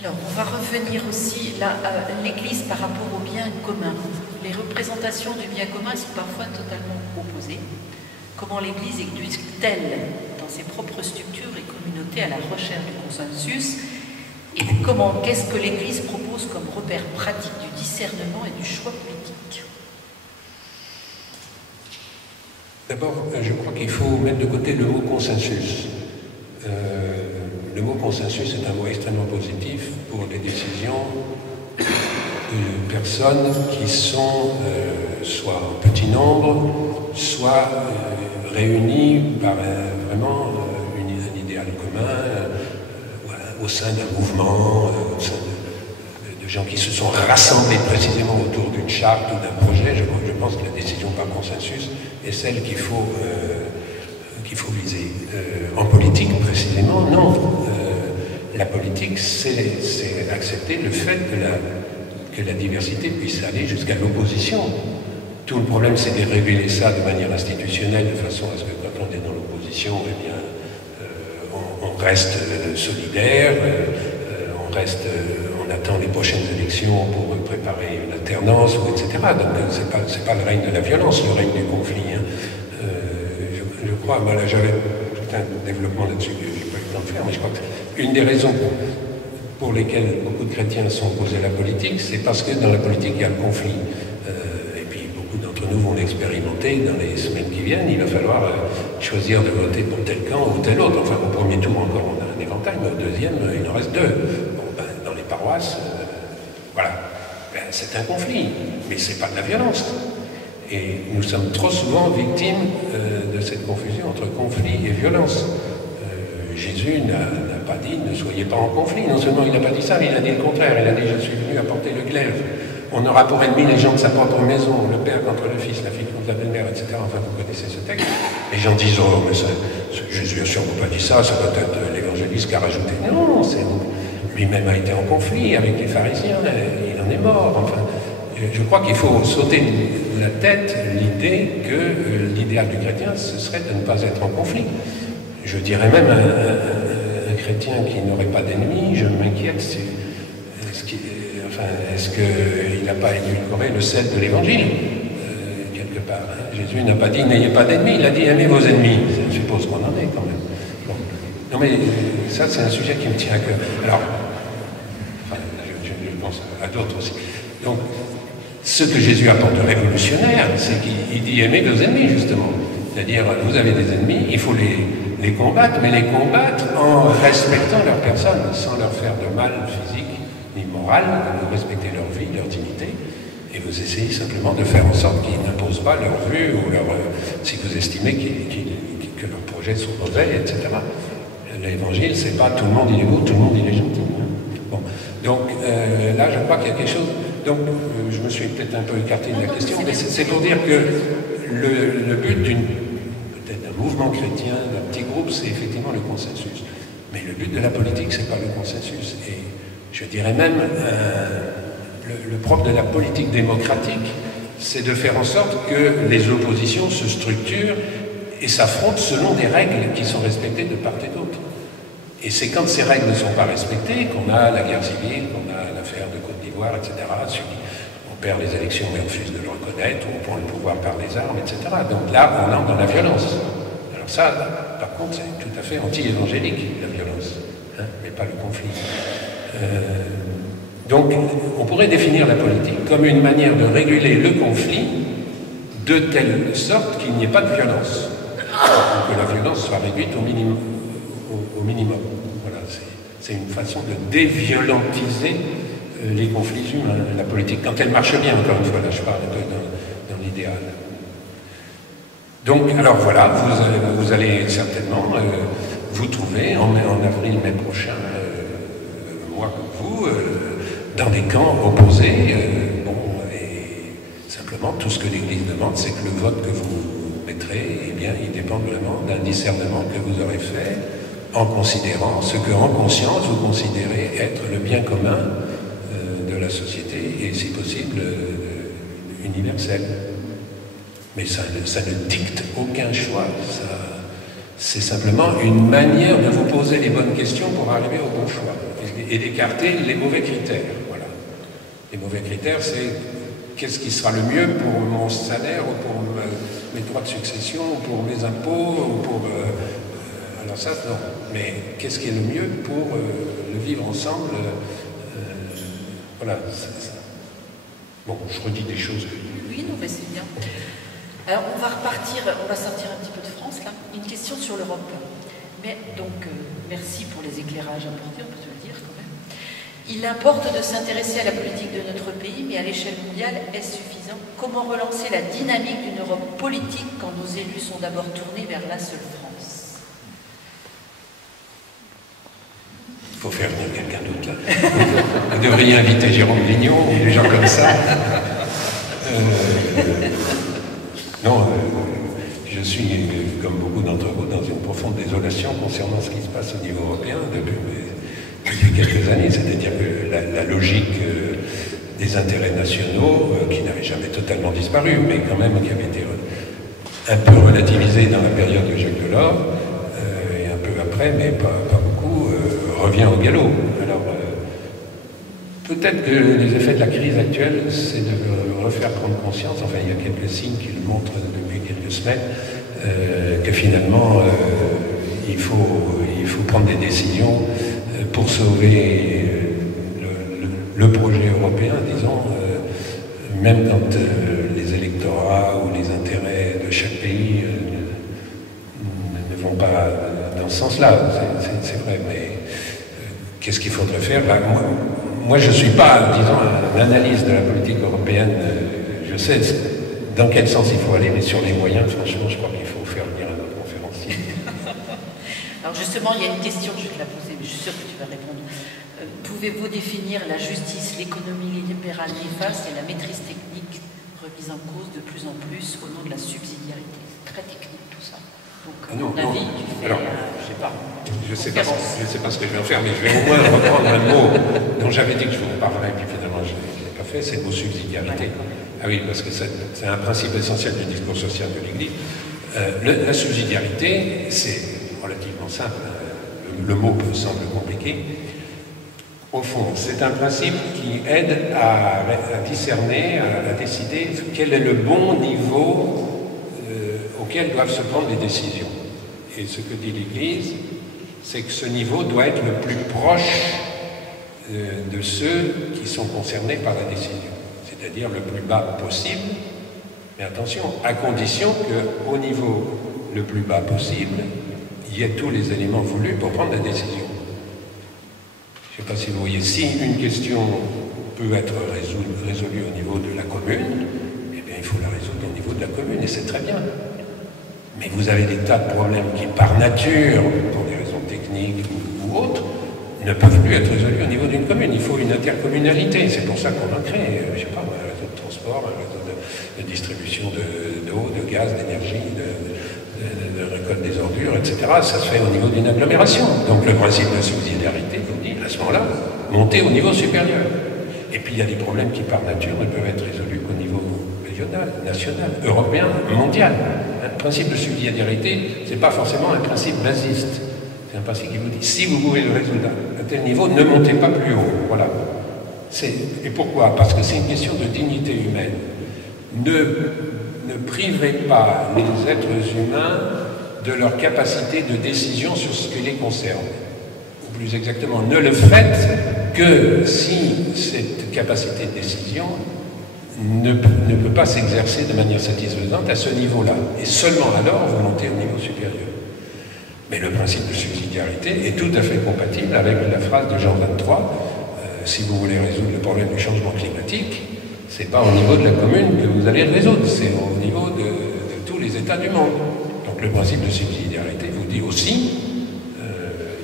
Alors, on va revenir aussi là, à l'Église par rapport au bien commun. Les représentations du bien commun sont parfois totalement opposées. Comment l'Église existe-t-elle dans ses propres structures et communautés à la recherche du consensus? Et qu'est-ce que l'Église propose comme repère pratique du discernement et du choix politique? D'abord, je crois qu'il faut mettre de côté le mot consensus. Le mot consensus est un mot extrêmement positif pour les décisions de personnes qui sont soit en petit nombre, soit réunies par vraiment un idéal commun, au sein d'un mouvement, au sein de gens qui se sont rassemblés précisément autour d'une charte ou d'un projet. Je pense que la décision par consensus est celle qu'il faut viser. En politique, précisément, non. La politique, c'est accepter le fait que la diversité puisse aller jusqu'à l'opposition. Tout le problème, c'est de révéler ça de manière institutionnelle, de façon à ce que quand on est dans l'opposition, eh bien, on reste solidaire, on attend les prochaines élections pour préparer une alternance, etc. Donc, c'est pas le règne de la violence, le règne du conflit. Hein. Je crois, moi là j'avais tout un développement là-dessus que je n'ai pas eu le temps de faire, mais je crois que une des raisons pour lesquelles beaucoup de chrétiens sont opposés à la politique, c'est parce que dans la politique il y a le conflit. Et puis beaucoup d'entre nous vont l'expérimenter dans les semaines qui viennent. Il va falloir choisir de voter pour tel camp ou tel autre. Enfin, au premier tour encore on a un éventail, mais au deuxième il en reste deux. Bon, dans les paroisses, voilà. C'est un conflit, mais c'est pas de la violence. Et nous sommes trop souvent victimes de cette confusion entre conflit et violence. Jésus n'a pas dit « ne soyez pas en conflit ». Non seulement il n'a pas dit ça, mais il a dit le contraire. Il a dit « je suis venu apporter le glaive ». On aura pour ennemi les gens de sa propre maison, le père contre le fils, la fille contre la belle-mère, etc. Enfin, vous connaissez ce texte. Les gens disent « oh, mais Jésus n'a sûrement pas dit ça, ça doit être l'évangéliste qui a rajouté ». Non, lui-même a été en conflit avec les pharisiens, il en est mort. Enfin, je crois qu'il faut sauter de la tête l'idée que l'idéal du chrétien, ce serait de ne pas être en conflit. Je dirais même un chrétien qui n'aurait pas d'ennemis, je m'inquiète, est-ce qu'il n'a pas édulcoré le sel de l'évangile quelque part, hein. Jésus n'a pas dit n'ayez pas d'ennemis, il a dit aimez vos ennemis. Je suppose qu'on en est quand même. Bon. Non mais ça c'est un sujet qui me tient à cœur. Alors, je pense à d'autres aussi. Donc, ce que Jésus apporte de révolutionnaire, c'est qu'il dit aimez vos ennemis justement. C'est-à-dire, vous avez des ennemis, il faut les combattre, mais les combattre en respectant leur personne, sans leur faire de mal physique ni moral, vous respectez leur vie, leur dignité, et vous essayez simplement de faire en sorte qu'ils n'imposent pas leur vue, ou si vous estimez que leurs projets sont mauvais, etc. L'évangile, c'est pas tout le monde il est beau, tout le monde il est gentil. Hein. Bon. Donc là, je crois qu'il y a quelque chose. Donc, je me suis peut-être un peu écarté de la question, mais c'est pour dire que le but peut-être d'un mouvement chrétien, d'un petit groupe, c'est effectivement le consensus. Mais le but de la politique, c'est pas le consensus. Et je dirais même, le propre de la politique démocratique, c'est de faire en sorte que les oppositions se structurent et s'affrontent selon des règles qui sont respectées de part et d'autre. Et c'est quand ces règles ne sont pas respectées qu'on a la guerre civile, qu'on a l'affaire de Côte d'Ivoire, etc. On perd les élections mais on refuse de le reconnaître, on prend le pouvoir par les armes, etc. Donc là, on entre dans la violence. Alors ça, par contre, c'est tout à fait anti-évangélique, la violence, hein, mais pas le conflit. Donc, on pourrait définir la politique comme une manière de réguler le conflit de telle sorte qu'il n'y ait pas de violence, que la violence soit réduite au minimum. Voilà, c'est une façon de déviolentiser les conflits humains, la politique, quand elle marche bien, encore une fois, là je parle un peu dans l'idéal. Donc, alors voilà, vous allez certainement vous trouver en avril-mai prochain, moi comme vous, dans des camps opposés. Bon, et simplement, tout ce que l'Église demande, c'est que le vote que vous mettrez, eh bien, il dépend vraiment d'un discernement que vous aurez fait en considérant ce que, en conscience, vous considérez être le bien commun de la société et, si possible, universel. Mais ça ne dicte aucun choix. C'est simplement une manière de vous poser les bonnes questions pour arriver au bon choix. et d'écarter les mauvais critères. Voilà. Les mauvais critères, c'est qu'est-ce qui sera le mieux pour mon salaire, ou pour mes droits de succession, ou pour mes impôts, ou pour... alors ça, non. Mais qu'est-ce qui est le mieux pour le vivre ensemble voilà. Bon, je redis des choses. Oui, non, mais c'est bien. Alors, on va repartir, on va sortir un petit peu de France, là. Une question sur l'Europe. Mais donc, merci pour les éclairages apportés, on peut se le dire quand même. Il importe de s'intéresser à la politique de notre pays, mais à l'échelle mondiale, est-ce suffisant? Comment relancer la dynamique d'une Europe politique quand nos élus sont d'abord tournés vers la seule France? Il faut faire venir quelqu'un d'autre là. Vous devriez inviter Jérôme Vignon ou des gens comme ça. Non, je suis, comme beaucoup d'entre vous, dans une profonde désolation concernant ce qui se passe au niveau européen depuis quelques années. C'est-à-dire que la logique des intérêts nationaux, qui n'avait jamais totalement disparu, mais quand même qui avait été un peu relativisée dans la période de Jacques Delors, et un peu après, mais pas beaucoup, revient au galop. Alors, peut-être que les effets de la crise actuelle, c'est de refaire prendre conscience, enfin il y a quelques signes qui le montrent depuis quelques semaines, que finalement il faut prendre des décisions pour sauver le projet européen, disons, même quand les électorats ou les intérêts de chaque pays ne vont pas dans ce sens-là, c'est vrai, mais qu'est-ce qu'il faudrait faire? Moi, je ne suis pas, disons, un analyste de la politique européenne. Je sais dans quel sens il faut aller, mais sur les moyens, franchement, je crois qu'il faut faire venir un autre conférencier. Alors justement, il y a une question, je vais te la poser, mais je suis sûre que tu vas répondre. Pouvez-vous définir la justice, l'économie libérale néfaste et la maîtrise technique remise en cause de plus en plus au nom de la subsidiarité? C'est très technique tout ça. Donc, non, avis, tu fais, alors, je sais pas. Je ne sais pas ce que je vais en faire, mais je vais au moins reprendre un mot dont j'avais dit que je vous parlerais, puis finalement je ne l'ai pas fait, c'est le mot subsidiarité. Ah oui, parce que c'est un principe essentiel du discours social de l'Église. La subsidiarité, c'est relativement simple. Le mot peut sembler compliqué. Au fond, c'est un principe qui aide à discerner, à décider quel est le bon niveau auquel doivent se prendre les décisions. Et ce que dit l'Église, c'est que ce niveau doit être le plus proche de ceux qui sont concernés par la décision, c'est-à-dire le plus bas possible, mais attention, à condition qu'au niveau le plus bas possible, il y ait tous les éléments voulus pour prendre la décision. Je ne sais pas si vous voyez, si une question peut être résolue au niveau de la commune, eh bien il faut la résoudre au niveau de la commune, et c'est très bien. Mais vous avez des tas de problèmes qui, par nature, pour des raisons techniques ou autres, ne peuvent plus être résolus au niveau d'une commune. Il faut une intercommunalité. C'est pour ça qu'on a créé, je ne sais pas, un réseau de transport, un réseau de distribution d'eau, de gaz, d'énergie, de récolte des ordures, etc. Ça se fait au niveau d'une agglomération. Donc le principe de subsidiarité vous dit, à ce moment-là, montez au niveau supérieur. Et puis il y a des problèmes qui, par nature, ne peuvent être résolus qu'au niveau régional, national, européen, mondial. Le principe de subsidiarité, ce n'est pas forcément un principe basiste. C'est un principe qui vous dit, si vous pouvez le résoudre à tel niveau, ne montez pas plus haut. Voilà. Et pourquoi? Parce que c'est une question de dignité humaine. Ne privez pas les êtres humains de leur capacité de décision sur ce qui les concerne. Ou plus exactement, ne le faites que si cette capacité de décision ne peut pas s'exercer de manière satisfaisante à ce niveau-là. Et seulement alors, vous montez au niveau supérieur. Mais le principe de subsidiarité est tout à fait compatible avec la phrase de Jean 23, si vous voulez résoudre le problème du changement climatique, c'est pas au niveau de la commune que vous allez le résoudre, c'est au niveau de tous les États du monde. Donc le principe de subsidiarité vous dit aussi,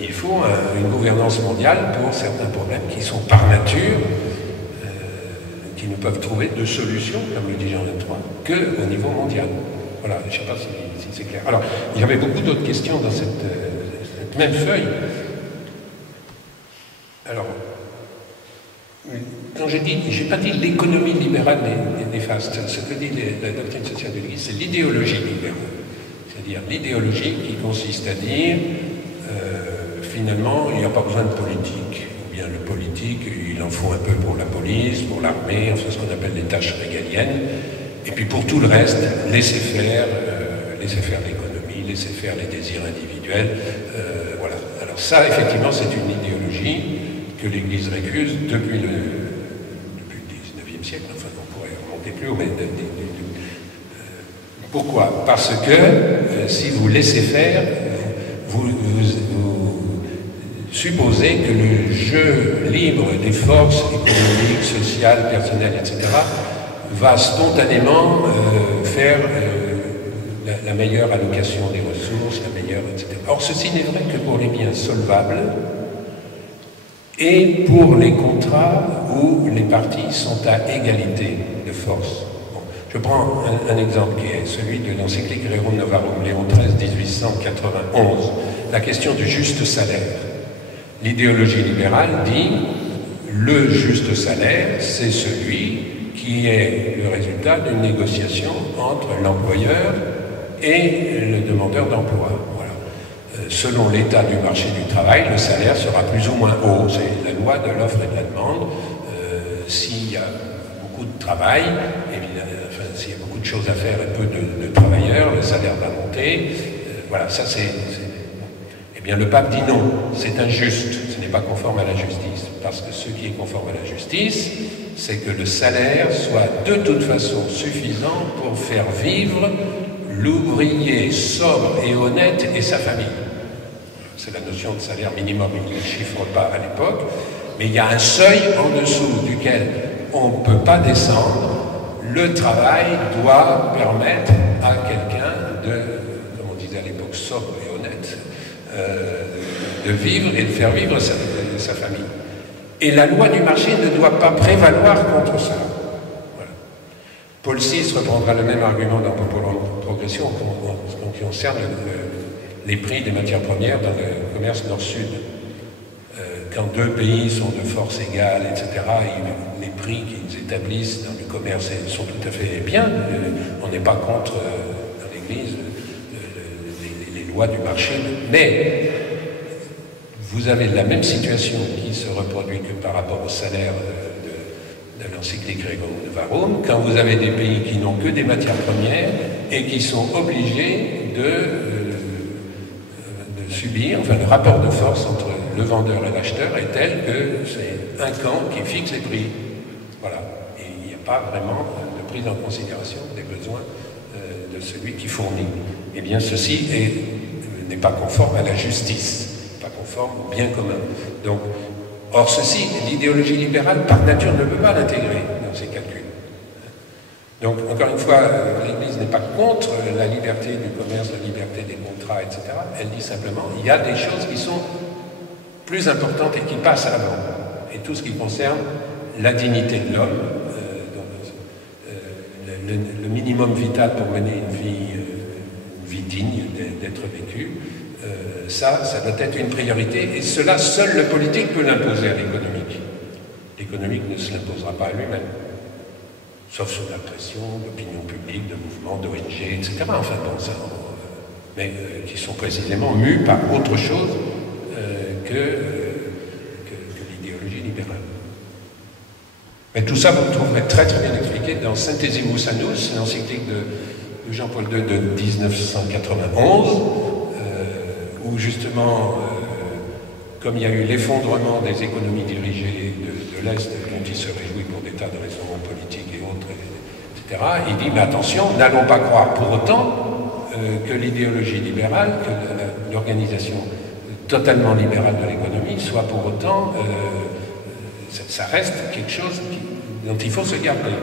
il faut une gouvernance mondiale pour certains problèmes qui sont par nature, qui ne peuvent trouver de solution, comme le dit Jean 23, qu'au niveau mondial. Voilà, je ne sais pas si c'est clair. Alors, il y avait beaucoup d'autres questions dans cette même feuille. Alors, quand j'ai pas dit l'économie libérale néfaste. Ce que dit la doctrine sociale de l'Église, c'est l'idéologie libérale. C'est-à-dire l'idéologie qui consiste à dire, finalement, il n'y a pas besoin de politique. Ou bien le politique, il en faut un peu pour la police, pour l'armée, enfin ce qu'on appelle les tâches régaliennes. Et puis pour tout le reste, laisser faire l'économie, laisser faire les désirs individuels. Voilà. Alors ça, effectivement, c'est une idéologie que l'Église récuse depuis le 19e siècle. Enfin, on pourrait remonter plus haut, mais pourquoi? Parce que si vous laissez faire, vous supposez que le jeu libre des forces économiques, sociales, personnelles, etc., va spontanément faire la meilleure allocation des ressources, la meilleure, etc. Or, ceci n'est vrai que pour les biens solvables et pour les contrats où les parties sont à égalité de force. Bon, je prends un exemple qui est celui de l'encyclique Rerum Novarum, Léon XIII, 1891, la question du juste salaire. L'idéologie libérale dit le juste salaire, c'est celui qui est le résultat d'une négociation entre l'employeur et le demandeur d'emploi. Voilà. Selon l'état du marché du travail, le salaire sera plus ou moins haut. C'est la loi de l'offre et de la demande. S'il y a beaucoup de travail, enfin, s'il y a beaucoup de choses à faire et peu de travailleurs, le salaire va monter. Voilà, ça c'est... Eh bien, le pape dit non, c'est injuste, ce n'est pas conforme à la justice. Parce que ce qui est conforme à la justice, c'est que le salaire soit de toute façon suffisant pour faire vivre l'ouvrier sobre et honnête et sa famille. C'est la notion de salaire minimum, il ne le chiffre pas à l'époque, mais il y a un seuil en dessous duquel on ne peut pas descendre. Le travail doit permettre à quelqu'un de, comme on disait à l'époque, sobre et honnête, de vivre et de faire vivre sa famille. Et la loi du marché ne doit pas prévaloir contre ça. Voilà. Paul VI reprendra le même argument dans Progression en ce qui concerne les prix des matières premières dans le commerce nord-sud. Quand deux pays sont de force égale, etc., et les prix qu'ils établissent dans le commerce sont tout à fait bien. On n'est pas contre, dans l'Église, les lois du marché, mais vous avez la même situation qui se reproduit que par rapport au salaire de l'encyclique Rerum Novarum, quand vous avez des pays qui n'ont que des matières premières et qui sont obligés de subir, enfin le rapport de force entre le vendeur et l'acheteur est tel que c'est un camp qui fixe les prix. Voilà. Et il n'y a pas vraiment de prise en considération des besoins de celui qui fournit. Eh bien, ceci n'est pas conforme à la justice. Conforme au bien commun. Donc, or ceci, l'idéologie libérale, par nature, ne peut pas l'intégrer dans ses calculs. Donc, encore une fois, l'Église n'est pas contre la liberté du commerce, la liberté des contrats, etc. Elle dit simplement, il y a des choses qui sont plus importantes et qui passent avant. Et tout ce qui concerne la dignité de l'homme, le minimum vital pour mener une vie digne d'être vécue, ça doit être une priorité, et cela, seul le politique peut l'imposer à l'économique. L'économique ne se l'imposera pas à lui-même, sauf sous la pression d'opinion publique, de mouvements, d'ONG, etc. Enfin bon, ça, mais qui sont précisément mus par autre chose que l'idéologie libérale. Mais tout ça, vous le trouverez très très bien expliqué dans Centesimus Annus, l'encyclique de Jean-Paul II de 1991, où justement, comme il y a eu l'effondrement des économies dirigées de l'Est, dont il se réjouit pour des tas de raisons politiques et autres, etc., il dit, mais attention, n'allons pas croire pour autant que l'idéologie libérale, que l'organisation totalement libérale de l'économie soit pour autant, ça reste quelque chose dont il faut se garder.